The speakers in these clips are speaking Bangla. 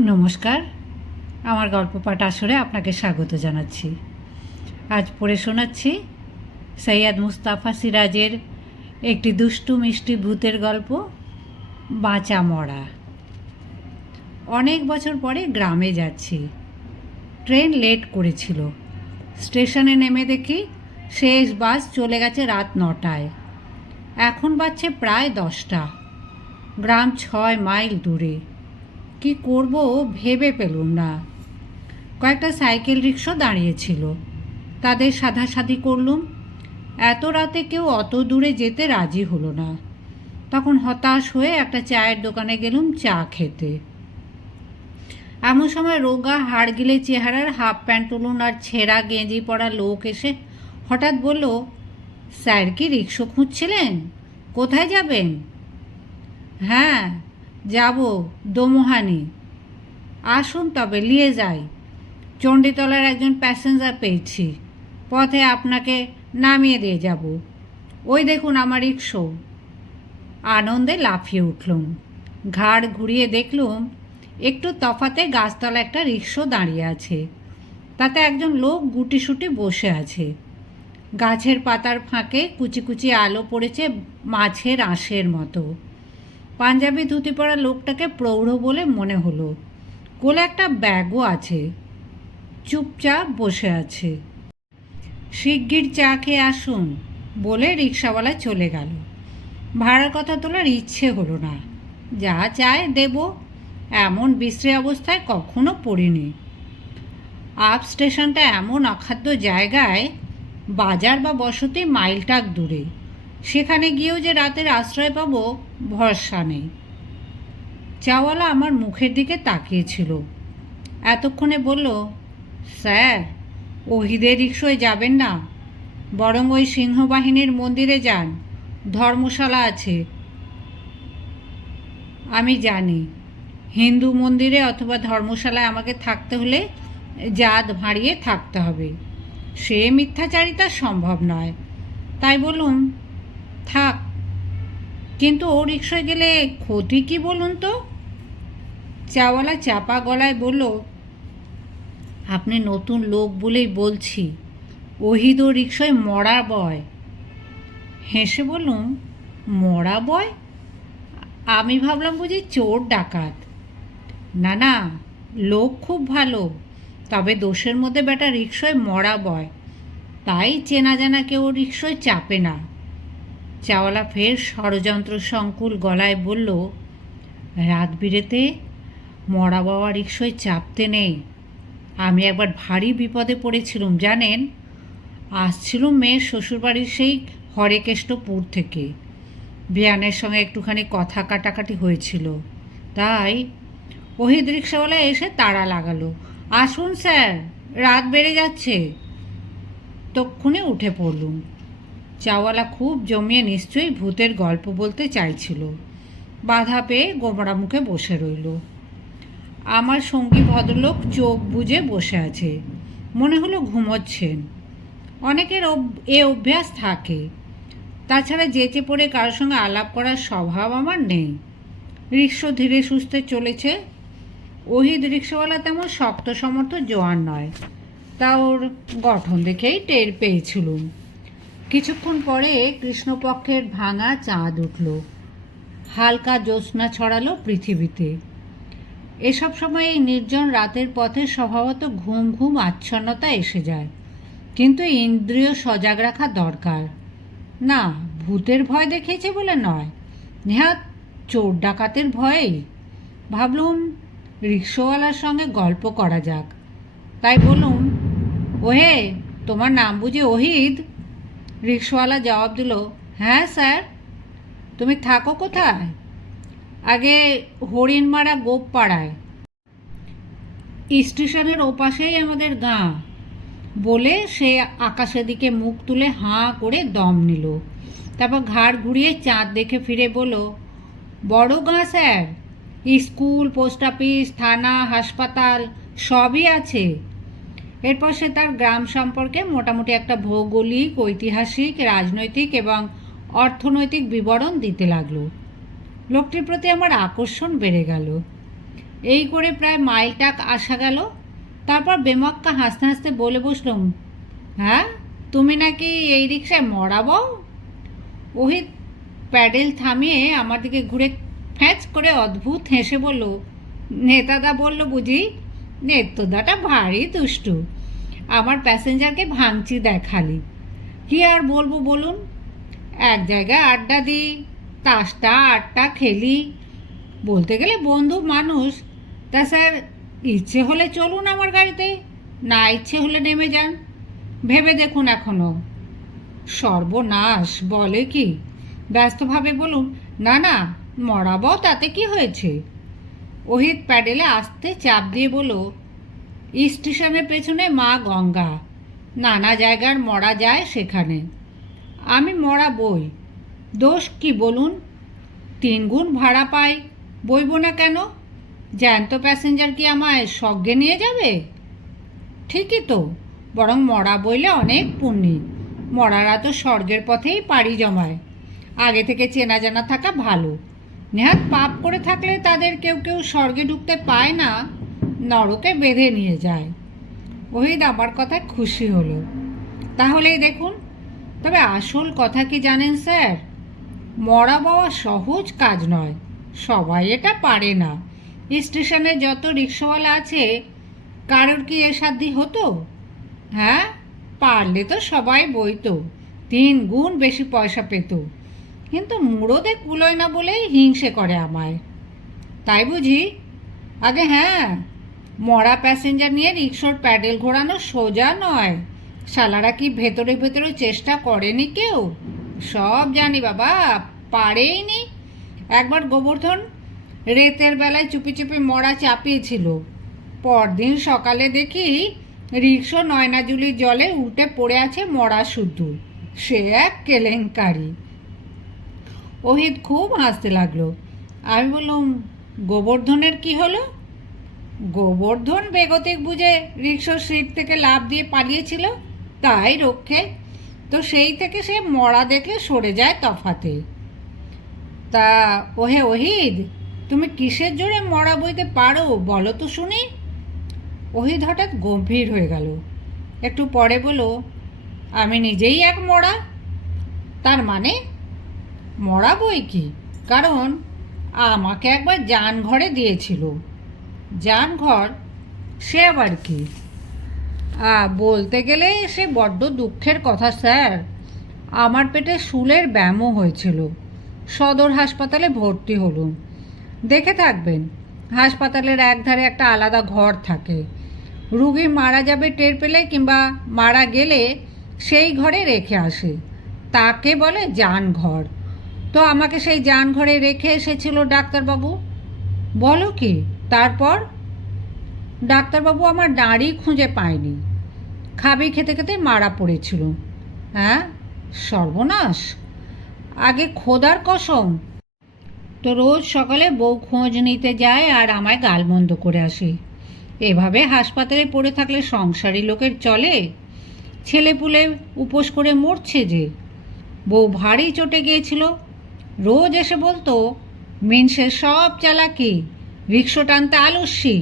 নমস্কার। আমার গল্প পাঠ আসরে আপনাকে স্বাগত জানাচ্ছি। আজ পড়ে শোনাচ্ছি সৈয়দ মুস্তাফা সিরাজের একটি দুষ্টু মিষ্টি ভূতের গল্প, বাঁচা মরা। অনেক বছর পরে গ্রামে যাচ্ছি। ট্রেন লেট করেছিল। স্টেশনে নেমে দেখি শেষ বাস চলে গেছে রাত নটায়। এখন বাজছে প্রায় দশটা। গ্রাম ছয় মাইল দূরে। কি করব ভেবে পেলুম না। কয়েকটা সাইকেল রিক্সা দাঁড়িয়েছিল। তাদের সাধাসাধি করলুম, এত রাতে কেউ অত দূরে যেতে রাজি হলো না। তখন হতাশ হয়ে একটা চায়ের দোকানে গেলুম চা খেতে। এমন সময় রোগা হাড়গিলে চেহারার হাফ প্যান্ট তুলুন আর ছেঁড়া গেঞ্জি পরা লোক এসে হঠাৎ বলল, স্যার কি রিক্সো খুঁজছিলেন? কোথায় যাবেন? হ্যাঁ যাব দোমোহানি। আসুন তবে, নিয়ে যাই। চণ্ডীতলার একজন প্যাসেঞ্জার পেয়েছি। পথে আপনাকে নামিয়ে দিয়ে যাব। ওই দেখুন আমার রিক্সো আনন্দে লাফিয়ে উঠলুম। ঘাড় ঘুরিয়ে দেখলুম, একটু তফাতে গাছতলা একটা রিক্সো দাঁড়িয়ে আছে। তাতে একজন লোক গুটিসুটি বসে আছে। গাছের পাতার ফাঁকে কুচি কুচি আলো পড়েছে মাছের আঁশের মতো। পাঞ্জাবি ধুতি পরা লোকটাকে প্রৌঢ় বলে মনে হলো। কোলে একটা ব্যাগও আছে। চুপচাপ বসে আছে। শিগগির চা খেয়ে আসুন বলে রিক্সাওয়ালা চলে গেল। ভাড়ার কথা তোলার ইচ্ছে হলো না। যা চায় দেব। এমন বিশ্রী অবস্থায় কখনো পড়িনি। আপ স্টেশনটা এমন অখাদ্য জায়গায় বাজার বা বসতি মাইলটাক দূরে। সেখানে গিয়েও যে রাতের আশ্রয় পাবো, ভরসা নেই। চাওয়ালা আমার মুখের দিকে তাকিয়েছিল। এতক্ষণে বলল, স্যার, ওহিদের রিক্সোয় যাবেন না। বরং ওই সিংহবাহিনীর মন্দিরে যান। ধর্মশালা আছে। আমি জানি, হিন্দু মন্দিরে অথবা ধর্মশালায় আমাকে থাকতে হলে জাত ভাঁড়িয়ে থাকতে হবে। সে মিথ্যাচারিতা সম্ভব নয়। তাই বলুন থাক। কিন্তু ও রিক্সায় গেলে ক্ষতি কি বলুন তো? চাওয়ালা চাপা গলায় বলল, আপনি নতুন লোক বলেই বলছি, ওহিদ ও রিক্সায় মরা বয়। হেসে বলুন মরা বয়? আমি ভাবলাম বুঝি চোর ডাকাত। না না, লোক খুব ভালো, তবে দোষের মধ্যে বেটা রিক্সায় মরা বয়। তাই চেনা জানা কেউ রিক্সায় চাপে না। চাওয়ালা ফের ষড়যন্ত্র সংকুল গলায় বলল, রাত বিরেতে মরা বাবা রিক্সায় চাপতে নেই। আমি একবার ভারী বিপদে পড়েছিলুম, জানেন? আসছিলুম মেয়ের শ্বশুরবাড়ির সেই হরেকেষ্টপুর থেকে। বিয়ানের সঙ্গে একটুখানি কথা কাটাকাটি হয়েছিল। তাই ওহিদ রিক্সাওয়ালা এসে তাড়া লাগালো, আসুন স্যার, রাত বেড়ে যাচ্ছে। তক্ষুনি উঠে পড়লুম। চাওয়ালা খুব জমিয়ে নিশ্চয়ই ভূতের গল্প বলতে চাইছিল। বাধা পেয়ে গোমড়া মুখে বসে রইল। আমার সঙ্গী ভদ্রলোক চোখ বুজে বসে আছে। মনে হলো ঘুমোচ্ছেন। অনেকের এ অভ্যাস থাকে। তাছাড়া যেচে পড়ে কারোর সঙ্গে আলাপ করার স্বভাব আমার নেই। রিক্সো ধীরে সুস্থে চলেছে। ওহিদ রিক্সাওয়ালা তেমন শক্ত সমর্থ জোয়ান নয়। তা ওর গঠন দেখেই টের পেয়েছিলুম। কিছুক্ষণ পরে কৃষ্ণপক্ষের ভাঙা চাঁদ উঠল। হালকা জ্যোৎস্না ছড়ালো পৃথিবীতে। এসব সময় এই নির্জন রাতের পথে স্বভাবত ঘুম ঘুম আচ্ছন্নতা এসে যায়। কিন্তু ইন্দ্রিয় সজাগ রাখা দরকার। না, ভূতের ভয় দেখিয়েছে বলে নয়। নেহাত চোর ডাকাতের ভয়েই। ভাবলুম, রিক্সাওয়ালার সঙ্গে গল্প করা যাক। তাই বলুন ওহে, তোমার নাম বুঝি ওহিদ রিক্সাওয়ালা জবাব দিল হ্যাঁ স্যার। তুমি থাকো কোথায়? আগে হরিণমারা গোপপাড়ায়। স্টেশনের ওপাশেই আমাদের গাঁ। বলে সে আকাশের দিকে মুখ তুলে হাঁ করে দম নিল। তারপর ঘাড় ঘুরিয়ে চাঁদ দেখে ফিরে বলল, বড় গাঁ, স্যার। স্কুল, পোস্ট অফিস, থানা, হাসপাতাল, সবই আছে। এরপর সে তার গ্রাম সম্পর্কে মোটামুটি একটা ভৌগোলিক, ঐতিহাসিক, রাজনৈতিক এবং অর্থনৈতিক বিবরণ দিতে লাগল। লোকটির প্রতি আমার আকর্ষণ বেড়ে গেল। এই করে প্রায় মাইলটাক আসা গেল। তারপর বেমক্কা হাসতে হাসতে বলে বসলাম হ্যাঁ তুমি নাকি এই রিক্সায় মরাবো ওহিত প্যাডেল থামিয়ে আমার দিকে ঘুরে ফ্যাঁচ করে অদ্ভুত হেসে বলল, নেতাদা বলল বুঝি নেত্রদাটা ভারী দুষ্টু। আমার প্যাসেঞ্জারকে ভাঙচি দেয় খালি কী আর বলব বলুন? এক জায়গায় আড্ডা দিই তাসটা আটটা খেলি। বলতে গেলে বন্ধু মানুষ। তা স্যার, ইচ্ছে হলে চলুন আমার গাড়িতে। না ইচ্ছে হলে নেমে যান। ভেবে দেখুন এখনও সর্বনাশ বলে কি? ব্যস্তভাবে বলুন, না না, মরাবো, তাতে কি হয়েছে? ওহিত প্যাডেলে আসতে চাপ দিয়ে বলল স্টেশনের পেছনে মা গঙ্গা। নানা জায়গার মরা যায় সেখানে। আমি মরা বই। দোষ কি বলুন? তিন গুণ ভাড়া পাই। বইব না কেন? জ্যান্ত প্যাসেঞ্জার কি আমায় সজ্ঞে নিয়ে যাবে? ঠিকই তো, বরং মরা বইলে অনেক পুণ্যি। মরারা তো স্বর্গের পথেই পাড়ি জমায়। আগে থেকে চেনা জানা থাকা ভালো। নেহাত পাপ করে থাকলে তাদের কেউ কেউ স্বর্গে ঢুকতে পায় না, নরকে বেঁধে নিয়ে যায়। ওহিদ আমার কথায় খুশি হলো। তাহলেই দেখুন, তবে আসল কথা কি জানেন স্যার? মরা বাওয়া সহজ কাজ নয়, সবাই এটা পারে না। স্টেশনে যত রিক্সাওয়ালা আছে, কারোর কি এ হতো? হ্যাঁ পারলে তো সবাই বইতো, তিন গুণ বেশি পয়সা পেত। কিন্তু মুড়োতে কুলোয় না বলেই হিংসে করে আমায়। তাই বুঝি? আগে হ্যাঁ মরা প্যাসেঞ্জার নিয়ে রিক্সোর প্যাডেল ঘোরানো সোজা নয়। শালারা কি ভেতরে ভেতরে চেষ্টা করেনি কেউ? সব জানি বাবা পারেই নি একবার গোবর্ধন রেতের বেলায় চুপি চুপি মরা চাপিয়েছিল। পরদিন সকালে দেখি রিক্সো নয়নাজুলির জলে উল্টে পড়ে আছে মরা শুদ্ধ। সে এক কেলেঙ্কারি। ওহিদ খুব হাসতে লাগল। আমি বললাম, গোবর্ধনের কি হলো? গোবর্ধন বেগতিক বুঝে রিক্সার সিট থেকে লাভ দিয়ে পালিয়েছিল, তাই রক্ষে। তো সেই থেকে সে মরা দেখলে সরে যায় তফাতে। তা ওহে ওহিদ তুমি কিসের জোরে মরা বইতে পারো, বলো তো শুনি? ওহিদ হঠাৎ গম্ভীর হয়ে গেল। একটু পরে বলো আমি নিজেই এক মরা। তার মানে মরা বই কি? কারণ আমাকে একবার যান ঘরে দিয়েছিল। যান ঘর সে আবার কি? বলতে গেলে সে বড্ড দুঃখের কথা, স্যার। আমার পেটে শুলের ব্যায়ামও হয়েছিল। সদর হাসপাতালে ভর্তি হলুম। দেখে থাকবেন, হাসপাতালের একধারে একটা আলাদা ঘর থাকে। রুগী মারা যাবে টের পেলে কিংবা মারা গেলে সেই ঘরে রেখে আসে। তাকে বলে যান ঘর তো আমাকে সেই যান ঘরে রেখে এসেছিল ডাক্তারবাবু। বলো কি? তারপর? ডাক্তারবাবু আমার দাঁড়ি খুঁজে পায়নি। খাবি খেতে খেতে মারা পড়েছিল। হ্যাঁ? সর্বনাশ। আগে খোদার কসম। তো রোজ সকালে বউ খোঁজ নিতে যায় আর আমায় গালমন্দ করে আসে। এভাবে হাসপাতালে পড়ে থাকলে সংসারী লোকের চলে। ছেলেপুলে উপোস করে মরছে যে। বউ ভারী চটে গিয়েছিল। রোজ এসে বলতো, মিনসের সব চালাকি, রিক্সো টানতে আলস্যি,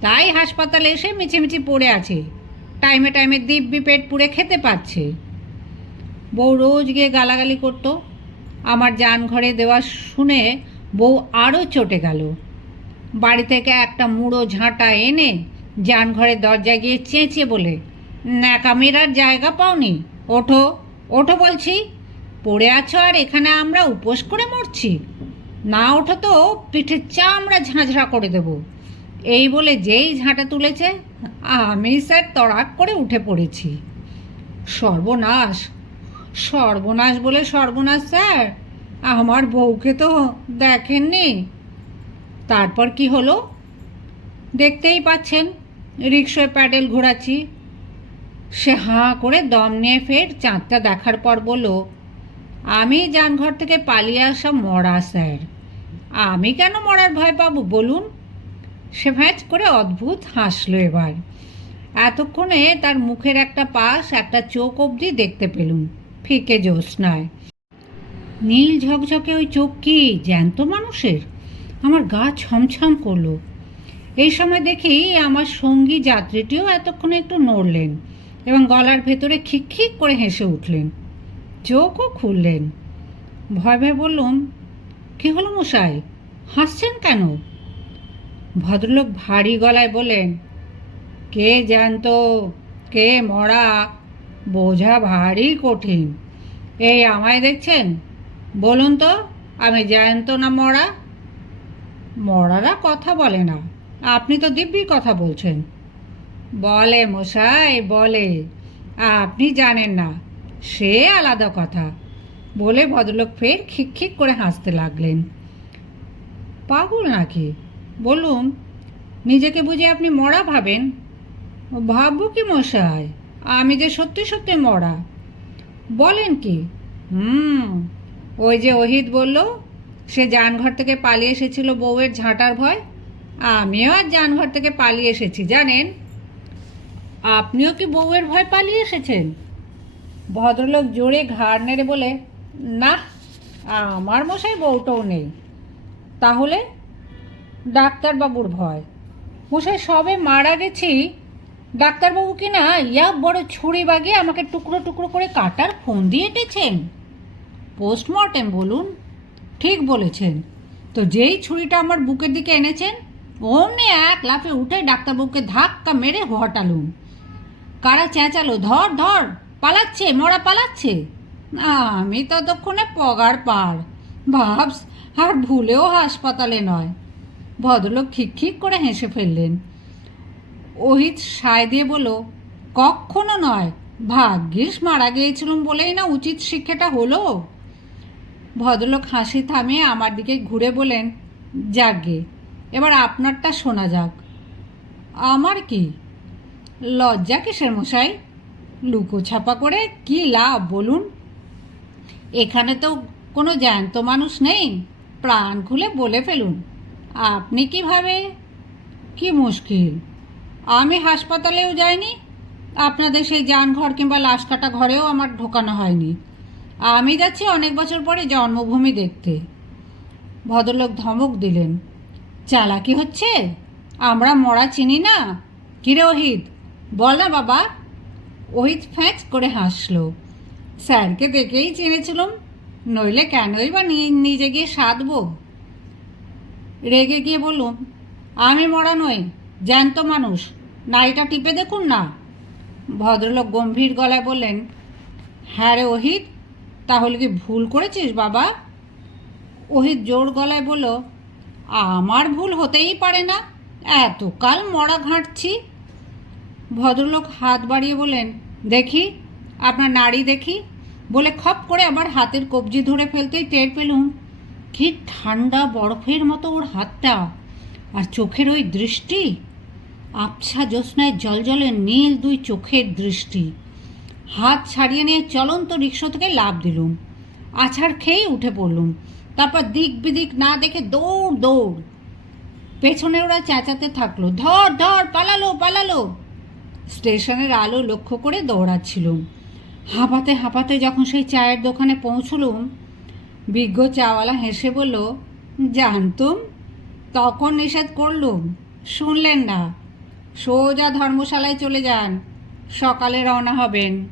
তাই হাসপাতালে এসে মিছিমিছি পড়ে আছে, টাইমে টাইমে দিব্যি পেট পুড়ে খেতে পাচ্ছে বউ রোজ গিয়ে গালাগালি করতো। আমার যান ঘরে দেওয়া শুনে বউ আরও চটে গেল। বাড়ি থেকে একটা মুড়ো ঝাঁটা এনে যান ঘরে দরজায় গিয়ে চেঁচিয়ে বলে, ন্যাকামিরার জায়গা পাওনি। ওঠো ওঠো বলছি। পড়ে আছো আর এখানে আমরা উপোস করে মরছি? না ওঠো তো, পিঠের পিঠে আমরা ঝাঁঝরা করে দেব। এই বলে যেই ঝাঁটা তুলেছে, আমি স্যার তড়াক করে উঠে পড়েছি। সর্বনাশ সর্বনাশ বলে সর্বনাশ স্যার, আমার বউকে তো দেখেননি। তারপর কি হলো? দেখতেই পাচ্ছেন, রিক্সায় প্যাডেল ঘোরাচ্ছি। সে হাঁ করে দম নিয়ে ফের চাঁদটা দেখার পর বলল আমি যানঘর থেকে পালিয়ে আসা মরা, স্যার। আমি কেন মরার ভয় পাবো, বলুন? সে ভ্যাঁচ করে অদ্ভুত হাসলো এবার। এতক্ষণে তার মুখের একটা পাশ, একটা চোখ অবধি দেখতে পেলুম, ফিকে জ্যোৎস্নায়। নীল ঝকঝকে ওই চোখ কি জ্যান্ত মানুষের? আমার গা ছমছম করল। এই সময় দেখি আমার সঙ্গী যাত্রীটিও এতক্ষণে একটু নড়লেন এবং গলার ভেতরে খিকখিক করে হেসে উঠলেন। চোখও খুললেন। ভয় ভয় বললুম, কী হলো মশাই? হাসছেন কেন? ভদ্রলোক ভারী গলায় বলেন কে জ্যান্ত, কে মরা, বোঝা ভারী কঠিন। এই আমায় দেখছেন? বলুন তো, আমি জ্যান্ত না মরা? মরারা কথা বলে না, আপনি তো দিব্যি কথা বলছেন। বলে মশাই, বলে, আপনি জানেন না সে আলাদা কথা। বলে ভদ্রলোক ফের খিকখিক করে হাসতে লাগলেন। পাগল নাকি? বলুন নিজেকে বুঝে আপনি মরা ভাবেন? ভাববো কি মশাই, আমি যে সত্যি সত্যি মরা। বলেন কি? হুম, ওই যে অহিত বলল, সে যানঘর থেকে পালিয়ে এসেছিল বউয়ের ঝাঁটার ভয়। আমিও আর যানঘর থেকে পালিয়ে এসেছি, জানেন। আপনিও কি বউয়ের ভয় পালিয়ে এসেছেন? ভদ্রলোক জোরে ঘাড় নেড়ে বলে, না, আমার মশাই বউটাও নেই। তাহলে ডাক্তারবাবুর ভয়। মশাই, সবে মারা গেছি। ডাক্তারবাবু কি না ইয়া বড় ছুরি বাগিয়ে আমাকে টুকরো টুকরো করে কাটার ফোন দিয়ে এঁটেছেন। পোস্টমর্টেম, বলুন। ঠিক বলেছেন। তো যেই ছুরিটা আমার বুকের দিকে এনেছেন, অমনি এক লাফে উঠে ডাক্তারবাবুকে ধাক্কা মেরে হটালুম কারা চেঁচালো? ধর ধর। পালাচ্ছে, মরা পালাচ্ছে? আমি ততক্ষণে পগার পার। ভাবস, আর ভুলেও হাসপাতালে নয়। ভদ্রলোক খিক খিক করে হেসে ফেললেন। ওহিত সায় দিয়ে বলল কখনো নয়, ভাগ্যিস মারা গিয়েছিলাম বলেই না উচিত শিক্ষাটা হলো? ভদ্রলোক হাসি থামিয়ে আমার দিকে ঘুরে বলেন যাকগে এবার আপনারটা শোনা যাক। আমার কি? লজ্জা কিসের মশাই? লুকোছাপা করে, কি লাভ বলুন? এখানে তো কোনো জ্যান্ত মানুষ নেই, প্রাণ খুলে বলে ফেলুন। আপনি কীভাবে? কি মুশকিল। আমি হাসপাতালেও যাইনি, আপনাদের সেই যানঘর কিংবা লাশ কাটা ঘরেও আমার ঢোকানো হয়নি। আমি যাচ্ছি অনেক বছর পরে জন্মভূমি দেখতে। ভদ্রলোক ধমক দিলেন, চালাকি হচ্ছে? আমরা মরা চিনি না? কিরে ওহিত বল না বাবা। ওহিত ফ্যাঁচ করে হাসলো। স্যারকে দেখেই চিনেছিলাম নইলে কেনই বা নিজে গিয়ে সাধবো? রেগে গিয়ে বললুম, আমি মরা নই, জ্যান্ত মানুষ নাড়িটা টিপে দেখুন না? ভদ্রলোক গম্ভীর গলায় বললেন হ্যাঁ রে ওহিত, তাহলে কি ভুল করেছিস বাবা? ওহিত জোর গলায় বলল, আমার ভুল হতেই পারে না, এতকাল মরা ঘাঁটছি ভদ্রলোক হাত বাড়িয়ে বলেন দেখি, আপনার নাড়ি দেখি। বলে খপ করে আবার হাতের কবজি ধরে ফেলতেই টের পেলুম, কি ঠান্ডা বরফের মতো ওর হাতটা আর চোখের ওই দৃষ্টি। আবছা জ্যোৎস্নায় জলজলে নীল দুই চোখের দৃষ্টি। হাত ছাড়িয়ে নিয়ে চলন্ত রিক্সা থেকে লাভ দিলুম, আছাড় খেয়েই উঠে পড়লুম। তারপর দিক বিদিক না দেখে দৌড় দৌড় পেছনে ওরা চেঁচাতে থাকল, ধর ধর, পালালো পালালো। স্টেশনের আলো লক্ষ্য করে দৌড়াচ্ছিলুম। হাঁপাতে হাঁপাতে যখন সেই চায়ের দোকানে পৌঁছলুম, বিজ্ঞ চাওয়ালা হেসে বলল, জানতুম? তখন নিষেধ করলুম। শুনলেন না। সোজা ধর্মশালায় চলে যান। সকালে রওনা হবেন।